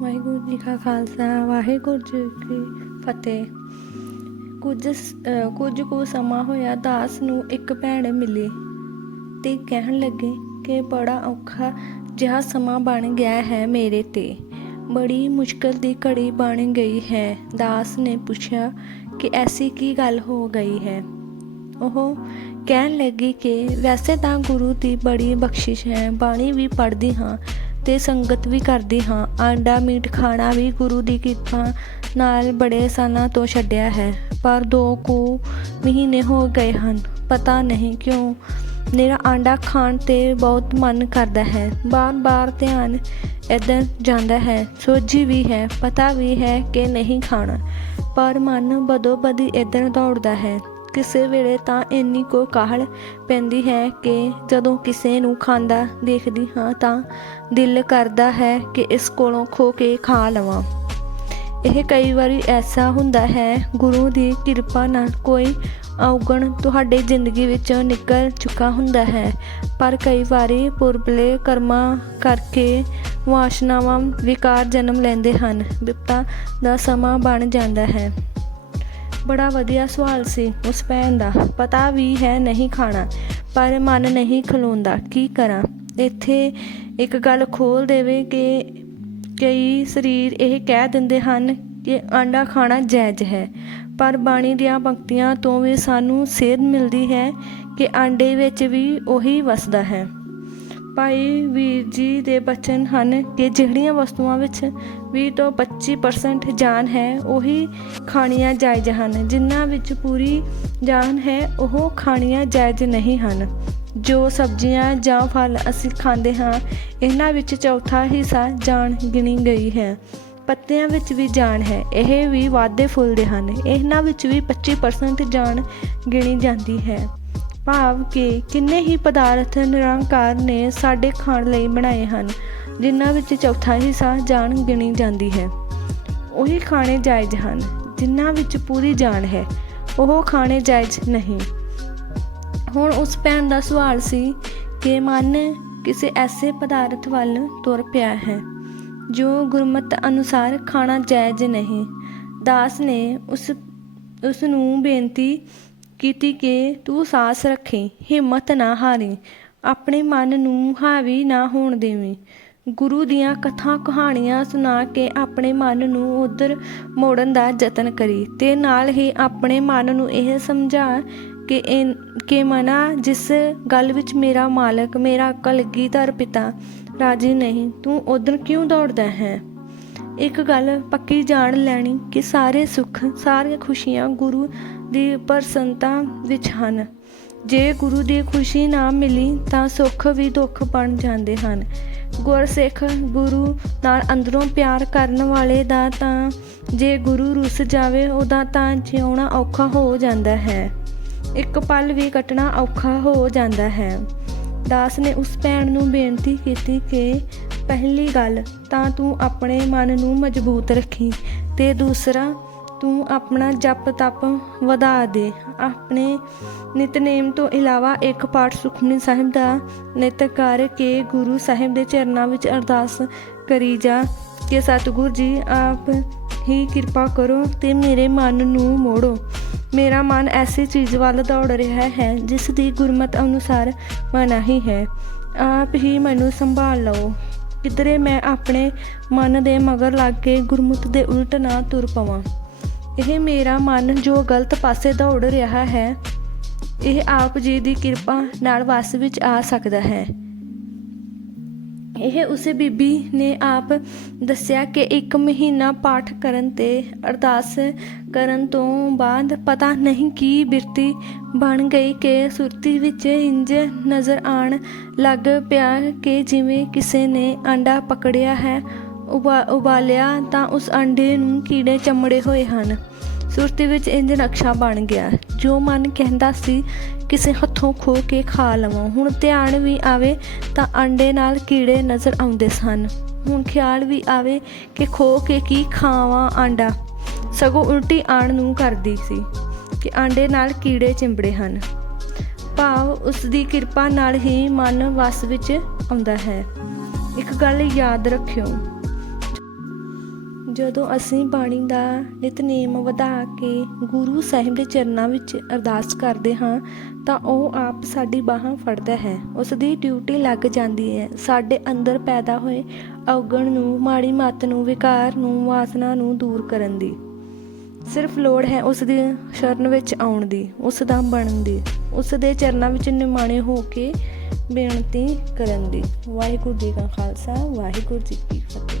ਵਾਹਿਗੁਰੂ ਜੀ ਕਾ ਖਾਲਸਾ, ਵਾਹਿਗੁਰੂ ਜੀ ਕੀ ਫਤਿਹ। ਕੁਝ ਸ- ਕੁਝ ਕੁ ਸਮਾਂ ਹੋਇਆ ਦਾਸ ਨੂੰ ਇੱਕ ਭੈਣ ਮਿਲੀ ਤੇ ਕਹਿਣ ਲੱਗੇ ਕਿ ਬੜਾ ਔਖਾ ਜਿਹਾ ਸਮਾਂ ਬਣ ਗਿਆ ਹੈ ਮੇਰੇ ਤੇ। ਬੜੀ ਮੁਸ਼ਕਲ ਦੀ ਘੜੀ ਬਣ ਗਈ ਹੈ। ਦਾਸ ਨੇ ਪੁੱਛਿਆ ਕਿ ਐਸੀ ਕੀ ਗੱਲ ਹੋ ਗਈ ਹੈ? ਉਹ ਕਹਿਣ ਲੱਗੀ ਕਿ ਵੈਸੇ ਤਾਂ ਗੁਰੂ ਦੀ ਬੜੀ ਬਖਸ਼ਿਸ਼ ਹੈ, ਬਾਣੀ ਵੀ ਪੜ੍ਹਦੀ ਹਾਂ ਤੇ ਸੰਗਤ ਵੀ ਕਰਦੀ ਹਾਂ। ਆਂਡਾ, ਮੀਟ ਖਾਣਾ ਵੀ ਗੁਰੂ ਦੀ ਕਿਰਪਾ ਨਾਲ ਬੜੇ ਸਾਲਾਂ ਤੋਂ ਛੱਡਿਆ ਹੈ। ਪਰ ਦੋ ਕੁ ਮਹੀਨੇ ਹੋ ਗਏ ਹਨ। ਪਤਾ ਨਹੀਂ ਕਿਉਂ ਮੇਰਾ ਆਂਡਾ ਖਾਣ ਤੇ ਬਹੁਤ ਮਨ ਕਰਦਾ ਹੈ। ਬਾਰ-ਬਾਰ ਧਿਆਨ ਇੱਧਰ ਜਾਂਦਾ ਹੈ। ਸੋਝੀ ਵੀ ਹੈ, ਪਤਾ ਵੀ ਹੈ ਕਿ ਨਹੀਂ ਖਾਣਾ। ਪਰ ਮਨ ਬਦੋ ਬਦੀ ਇੱਧਰ ਦੌੜਦਾ ਹੈ। ਕਿਸੇ ਵੇਲੇ ਤਾਂ ਇੰਨੀ ਕੋ ਕਾਹਲ ਪੈਂਦੀ ਹੈ ਕਿ ਜਦੋਂ ਕਿਸੇ ਨੂੰ ਖਾਂਦਾ ਦੇਖਦੀ ਹਾਂ ਤਾਂ ਦਿਲ ਕਰਦਾ ਹੈ ਕਿ ਇਸ ਕੋਲੋਂ ਖੋ ਕੇ ਖਾ ਲਵਾਂ। ਇਹ ਕਈ ਵਾਰੀ ਐਸਾ ਹੁੰਦਾ ਹੈ, ਗੁਰੂ ਦੀ ਕਿਰਪਾ ਨਾਲ ਕੋਈ ਔਗਣ ਤੁਹਾਡੇ ਜ਼ਿੰਦਗੀ ਵਿੱਚੋਂ ਨਿਕਲ ਚੁੱਕਾ ਹੁੰਦਾ ਹੈ, ਪਰ ਕਈ ਵਾਰੀ ਪੁਰਬਲੇ ਕਰਮਾਂ ਕਰਕੇ ਵਾਸ਼ਨਾਵਾਂ ਵਿਕਾਰ ਜਨਮ ਲੈਂਦੇ ਹਨ ਵਿਪਤਾ ਦਾ ਸਮਾਂ ਬਣ ਜਾਂਦਾ ਹੈ। ਬੜਾ ਵਧੀਆ ਸਵਾਲ ਸੀ ਉਸ ਭੈਣ ਦਾ। ਪਤਾ ਵੀ ਹੈ ਨਹੀਂ ਖਾਣਾ, ਪਰ ਮਨ ਨਹੀਂ ਖਲੋਂਦਾ। ਕੀ ਕਰਾਂ? ਇੱਥੇ ਇੱਕ ਗੱਲ ਖੋਲ ਦੇਵੇ ਕਿ ਕਈ ਸਰੀਰ ਇਹ ਕਹਿ ਦਿੰਦੇ ਹਨ ਕਿ ਆਂਡਾ ਖਾਣਾ ਜਾਇਜ਼ ਹੈ, ਪਰ ਬਾਣੀ ਦੀਆਂ ਪੰਕਤੀਆਂ ਤੋਂ ਵੀ ਸਾਨੂੰ ਸੇਧ ਮਿਲਦੀ ਹੈ ਕਿ ਆਂਡੇ ਵਿੱਚ ਵੀ ਉਹੀ ਵਸਦਾ ਹੈ। ਭਾਈ ਵੀਰ ਜੀ ਦੇ ਬਚਨ ਹਨ ਕਿ ਜਿਹੜੀਆਂ ਵਸਤੂਆਂ ਵਿੱਚ 20 ਤੋਂ 25% ਜਾਨ ਹੈ, ਉਹੀ ਖਾਣੀਆਂ ਜਾਇਜ਼ ਹਨ। ਜਿਨ੍ਹਾਂ ਵਿੱਚ ਪੂਰੀ ਜਾਨ ਹੈ, ਉਹ ਖਾਣੀਆਂ ਜਾਇਜ਼ ਨਹੀਂ ਹਨ। ਜੋ ਸਬਜ਼ੀਆਂ ਜਾਂ ਫਲ ਅਸੀਂ ਖਾਂਦੇ ਹਾਂ, ਇਹਨਾਂ ਵਿੱਚ ਚੌਥਾ ਹਿੱਸਾ ਜਾਨ ਗਿਣੀ ਗਈ ਹੈ। ਪੱਤਿਆਂ ਵਿੱਚ ਵੀ ਜਾਨ ਹੈ, ਇਹ ਵੀ ਵਾਧੇ ਫੁੱਲਦੇ ਹਨ। ਇਹਨਾਂ ਵਿੱਚ ਵੀ 25% ਜਾਨ ਗਿਣੀ ਜਾਂਦੀ ਹੈ। ਭਾਵ ਕਿ ਕਿੰਨੇ ਹੀ ਪਦਾਰਥ ਨਿਰੰਕਾਰ ਨੇ ਸਾਡੇ ਖਾਣ ਲਈ ਬਣਾਏ ਹਨ, ਜਿਨ੍ਹਾਂ ਵਿੱਚ ਚੌਥਾ ਹਿੱਸਾ ਜਾਨ ਗਿਣੀ ਜਾਂਦੀ ਹੈ। ਉਹੀ ਖਾਣੇ ਜਾਇਜ਼ ਹਨ, ਜਿਨ੍ਹਾਂ ਵਿੱਚ ਪੂਰੀ ਜਾਨ ਹੈ, ਉਹ ਖਾਣੇ ਜਾਇਜ਼ ਨਹੀਂ। ਹੁਣ ਉਸ ਭੈਣ ਦਾ ਸਵਾਲ ਸੀ ਕਿ ਮਨ ਕਿਸੇ ਐਸੇ ਪਦਾਰਥ ਵੱਲ ਤੁਰ ਪਿਆ ਹੈ, ਜੋ ਗੁਰਮਤ ਅਨੁਸਾਰ ਖਾਣਾ ਜਾਇਜ਼ ਨਹੀਂ। ਦਾਸ ਨੇ ਉਸ ਉਸ ਨੂੰ ਬੇਨਤੀ ਕੀਤੀ ਕਿ ਤੂੰ ਸਾਸ ਰੱਖੀ, ਹਿੰਮਤ ਨਾ ਹਾਰੀ, ਆਪਣੇ ਮਨ ਨੂੰ ਹਾਵੀ ਨਾ ਹੋਣ ਦੇਵੀਂ। ਗੁਰੂ ਦੀਆਂ ਕਥਾ ਕਹਾਣੀਆਂ ਸੁਣਾ ਕੇ ਆਪਣੇ ਮਨ ਨੂੰ ਉਧਰ ਮੋੜਨ ਦਾ ਯਤਨ ਕਰੀ। ਤੇ ਨਾਲ ਹੀ ਆਪਣੇ ਮਨ ਨੂੰ ਇਹ ਸਮਝਾ ਕਿ ਇਹ ਕਿ ਮਨਾ, ਜਿਸ ਗੱਲ ਵਿੱਚ ਮੇਰਾ ਮਾਲਕ, ਮੇਰਾ ਕਲਗੀਧਰ ਪਿਤਾ ਰਾਜੀ ਨਹੀਂ, ਤੂੰ ਉਧਰ ਕਿਉਂ ਦੌੜਦਾ ਹੈ? ਇੱਕ ਗੱਲ ਪੱਕੀ ਜਾਣ ਲੈਣੀ ਕਿ ਸਾਰੇ ਸੁੱਖ, ਸਾਰੀਆਂ ਖੁਸ਼ੀਆਂ ਗੁਰੂ ਦੀ ਪ੍ਰਸੰਨਤਾ ਵਿੱਚ ਹਨ। ਜੇ ਗੁਰੂ ਦੀ ਖੁਸ਼ੀ ਨਾ ਮਿਲੀ ਤਾਂ ਸੁੱਖ ਵੀ ਦੁੱਖ ਬਣ ਜਾਂਦੇ ਹਨ। ਗੁਰਸਿੱਖ ਗੁਰੂ ਨਾਲ ਅੰਦਰੋਂ ਪਿਆਰ ਕਰਨ ਵਾਲੇ ਦਾ ਤਾਂ ਜੇ ਗੁਰੂ ਰੁੱਸ ਜਾਵੇ, ਉਹਦਾ ਤਾਂ ਜਿਉਣਾ ਔਖਾ ਹੋ ਜਾਂਦਾ ਹੈ। ਇੱਕ ਪਲ ਵੀ ਕੱਟਣਾ ਔਖਾ ਹੋ ਜਾਂਦਾ ਹੈ। ਦਾਸ ਨੇ ਉਸ ਭੈਣ ਨੂੰ ਬੇਨਤੀ ਕੀਤੀ ਕਿ ਪਹਿਲੀ ਗੱਲ ਤਾਂ ਤੂੰ ਆਪਣੇ ਮਨ ਨੂੰ ਮਜ਼ਬੂਤ ਰੱਖੀ ਤੇ ਦੂਸਰਾ ਤੂੰ ਆਪਣਾ ਜਪ ਤਪ ਵਧਾ ਦੇ। ਆਪਣੇ ਨਿਤਨੇਮ ਤੋਂ ਇਲਾਵਾ ਇੱਕ ਪਾਠ ਸੁਖਮਨੀ ਸਾਹਿਬ ਦਾ ਨਿਤ ਕਰ ਕੇ ਗੁਰੂ ਸਾਹਿਬ ਦੇ ਚਰਨਾਂ ਵਿੱਚ ਅਰਦਾਸ ਕਰੀ ਜਾ ਕਿ ਸਤਿਗੁਰ ਜੀ, ਆਪ ਹੀ ਕਿਰਪਾ ਕਰੋ ਤੇ ਮੇਰੇ ਮਨ ਨੂੰ ਮੋੜੋ। ਮੇਰਾ ਮਨ ਐਸੀ ਚੀਜ਼ ਵੱਲ ਦੌੜ ਰਿਹਾ ਹੈ ਜਿਸ ਦੀ ਗੁਰਮਤ ਅਨੁਸਾਰ ਮਨਾਹੀ ਹੈ ਆਪ ਹੀ ਮੈਨੂੰ ਸੰਭਾਲ ਲਓ। ਕਿਧਰੇ ਮੈਂ ਆਪਣੇ ਮਨ ਦੇ ਮਗਰ ਲੱਗ ਕੇ ਗੁਰਮੁਖ ਦੇ ਉਲਟ ਨਾ ਤੁਰ ਪਵਾਂ। ਇਹ ਮੇਰਾ ਮਨ ਜੋ ਗਲਤ ਪਾਸੇ ਦੌੜ ਰਿਹਾ ਹੈ, ਇਹ ਆਪ ਜੀ ਦੀ ਕਿਰਪਾ ਨਾਲ ਵਸ ਵਿੱਚ ਆ ਸਕਦਾ ਹੈ। ਇਹ ਉਸੇ ਬੀਬੀ ਨੇ ਆਪ ਦੱਸਿਆ ਕਿ ਇੱਕ ਮਹੀਨਾ ਪਾਠ ਕਰਨ ਤੇ ਅਰਦਾਸ ਕਰਨ ਤੋਂ ਬਾਅਦ ਪਤਾ ਨਹੀਂ ਕੀ ਬਿਰਤੀ ਬਣ ਗਈ ਕਿ ਸੁਰਤੀ ਵਿੱਚ ਇੰਜ ਨਜ਼ਰ ਆਣ ਲੱਗ ਪਿਆ ਕਿ ਜਿਵੇਂ ਕਿਸੇ ਨੇ ਆਂਡਾ ਪਕੜਿਆ ਹੈ। ਉਬਾਲਿਆ ਤਾਂ ਉਸ ਅੰਡੇ ਨੂੰ ਕੀੜੇ ਚਮੜੇ ਹੋਏ ਹਨ। ਸੁਰਤੀ ਵਿੱਚ ਇੰਜ ਨਕਸ਼ਾ ਬਣ ਗਿਆ। ਜੋ ਮਨ ਕਹਿੰਦਾ ਸੀ, ਕਿਸੇ ਹੱਥੋਂ ਖੋ ਕੇ ਖਾ ਲਵਾਂ। ਹੁਣ ਧਿਆਨ ਵੀ ਆਵੇ ਤਾਂ ਅੰਡੇ ਨਾਲ ਕੀੜੇ ਨਜ਼ਰ ਆਉਂਦੇ ਸਨ। ਹੁਣ ਖਿਆਲ ਵੀ ਆਵੇ ਕਿ ਖੋ ਕੇ ਕੀ ਖਾਵਾਂ ਆਂਡਾ। ਸਗੋਂ ਉਲਟੀ ਆਣ ਨੂੰ ਕਰਦੀ ਸੀ ਕਿ ਆਂਡੇ ਨਾਲ ਕੀੜੇ ਚਿੰਬੜੇ ਹਨ। ਭਾਵ ਉਸ ਦੀ ਕਿਰਪਾ ਨਾਲ ਹੀ ਮਨ ਵਸ ਵਿੱਚ ਆਉਂਦਾ ਹੈ। ਇੱਕ ਗੱਲ ਯਾਦ ਰੱਖਿਓ ਜਦੋਂ ਅਸੀਂ ਬਾਣੀ ਦਾ ਨਿਤਨੇਮ ਵਧਾ ਕੇ ਗੁਰੂ ਸਾਹਿਬ ਦੇ ਚਰਨਾਂ ਵਿੱਚ ਅਰਦਾਸ ਕਰਦੇ ਹਾਂ, ਤਾਂ ਉਹ ਆਪ ਸਾਡੀ ਬਾਹਾਂ ਫੜਦਾ ਹੈ। ਉਸ ਦੀ ਡਿਊਟੀ ਲੱਗ ਜਾਂਦੀ ਹੈ। ਸਾਡੇ ਅੰਦਰ ਪੈਦਾ ਹੋਏ ਔਗਣ ਨੂੰ, ਮਾੜੀ ਮੱਤ ਨੂੰ, ਵਿਕਾਰ ਨੂੰ, ਵਾਸਨਾ ਨੂੰ ਦੂਰ ਕਰਨ ਦੀ। ਸਿਰਫ ਲੋੜ ਹੈ ਉਸ ਦੀ ਸ਼ਰਨ ਵਿੱਚ ਆਉਣ ਦੀ ਉਸ ਦਾ ਬਣਨ ਦੀ ਉਸ ਦੇ ਚਰਨਾਂ ਵਿੱਚ ਨਿਮਾਣੇ ਹੋ ਕੇ ਬੇਨਤੀ ਕਰਨ ਦੀ। ਵਾਹਿਗੁਰੂ ਜੀ ਕਾ ਖਾਲਸਾ, ਵਾਹਿਗੁਰੂ ਜੀ ਕੀ ਫਤਿਹ।